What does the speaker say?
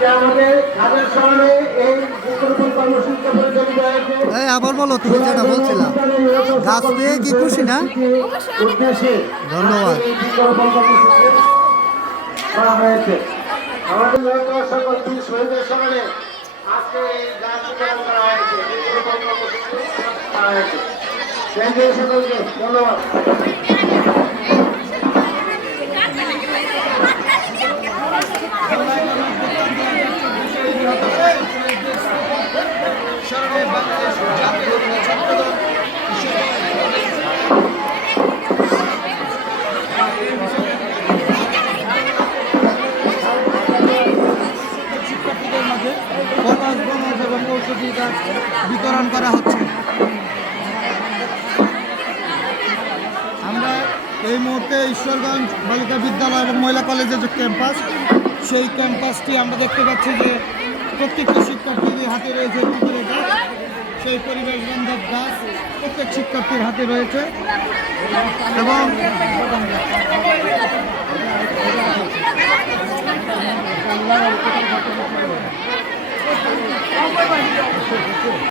আজকে আমাদের কাজের সময় এই বৃক্ষরোপণ কর্মসূচিতে পরিচালিত হয়েছে। এই আবার বলো তুমি যেটা বলছিলা। গাছ পেয়ে কি খুশি না? উদ্দেশ্যে ধন্যবাদ। আজকে এই বৃক্ষরোপণ কর্মসূচি করা হয়েছে। আমাদের নিহত সকল বীর শহীদের স্মরণে আজকে এই গাছ করা হয়েছে। বৃক্ষরোপণ কর্মসূচি করা হয়েছে। থ্যাংক ইউ সকলকে। ধন্যবাদ। গাছ বিতরণ করা হচ্ছে। আমরা এই মুহূর্তে ঈশ্বরগঞ্জ বালিকা বিদ্যালয় এবং মহিলা কলেজের যে ক্যাম্পাস, সেই ক্যাম্পাসটি আমরা দেখতে পাচ্ছি যে প্রত্যেকটি শিক্ষার্থীদের হাতে রয়েছে করে গাছ। সেই পরিবেশ বান্ধব গাছ প্রত্যেক শিক্ষার্থীর হাতে রয়েছে। এবং